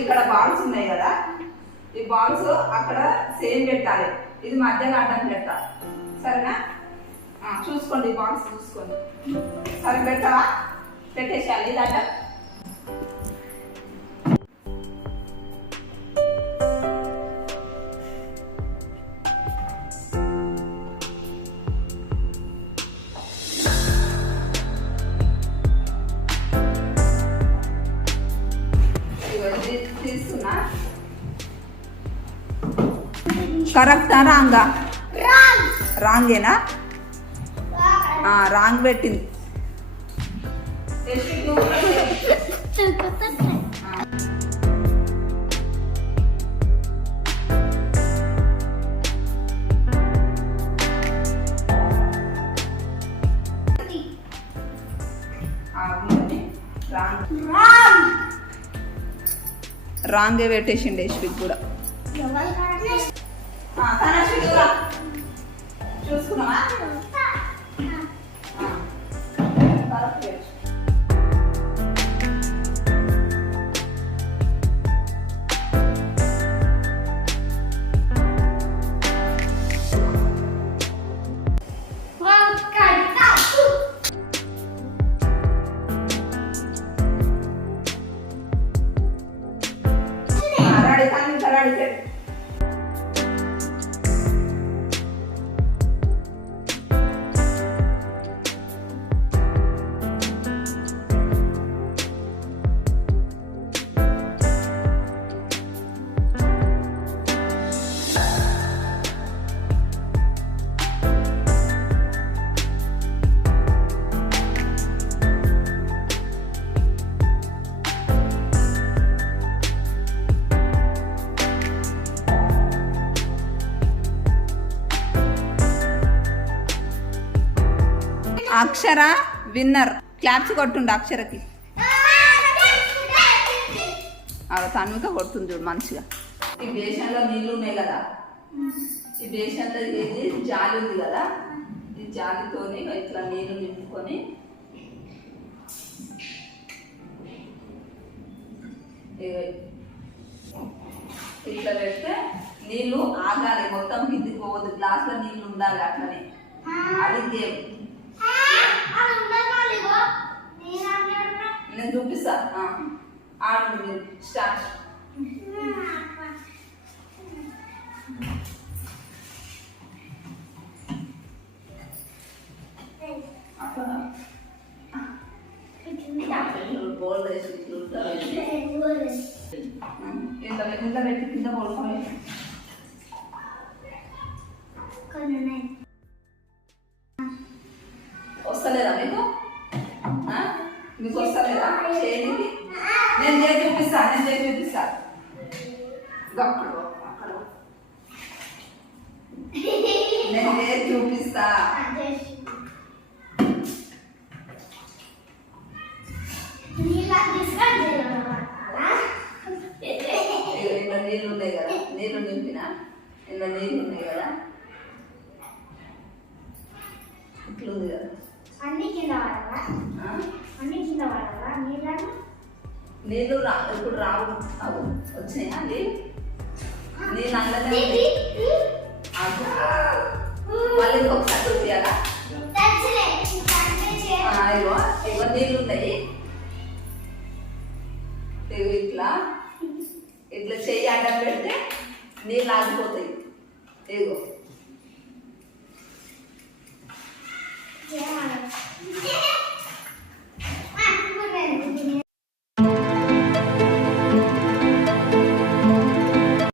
ఇక్కడ బాల్స్ ఉన్నాయి కదా, ఈ బాల్స్ అక్కడ సేమ్ పెట్టాలి, ఇది మధ్యలో అడ్డం పెట్టాలి. సరేనా? చూసుకోండి, బాల్స్ చూసుకోండి. సరే పెట్టావా? పెట్టేసేయాలి ఇది అడ్డం. తీస్తున్నా. కరెక్టా రాంగా? రాంగేనా? రాంగ్ పెట్టింది. రాంగే పెట్టేసిండే యశ్విక్ కూడా. చూసుకున్నావా? అక్షర విన్నర్. క్లాప్స్ కొట్టుండు అక్షరకి. తన్విక కొడుతుంది చూడు మంచిగా. ఈ బేషన్లో నీళ్ళు ఉన్నాయి కదా, ఈ బేషన్లో ఇది జాలి ఉంది కదా, ఈ జాలితోని ఇట్లా నీళ్ళు నింపుకొని ఇట్లా పెడితే నీళ్ళు ఆగాలి, మొత్తం కిందికి పోవద్దు, గ్లాస్లో నీళ్ళు ఉండాలి. అట్లనే అది గేమ్. నేను చూపిస్తా, ఆడు మీరు. స్టార్ట్. బోల్ వేసి ఇంత పెట్టి కింద పడుకోవాలి. వస్తలేదా మీకు? మీకు వస్తలేదా చేయడానికి? నేను చేసి చూపిస్తా, అక్కడ నేను చేసి చూపిస్తా. ఇలా నీళ్ళు ఉన్నాయి కదా, నీళ్ళు నింపిన, ఇలా నీళ్ళు ఉన్నాయి కదా, ఇట్లుంది కదా, నీళ్ళు ఇప్పుడు రావు. వచ్చినాయా నీళ్ళు? అందులోనే మళ్ళీ ఇంకొకసారి చూపించాలా? ఇగో నీళ్ళు ఉన్నాయి, ఇట్లా ఇట్లా చెయ్యి అడ్డం పెడితే నీళ్ళు ఆగిపోతాయి. ఇగో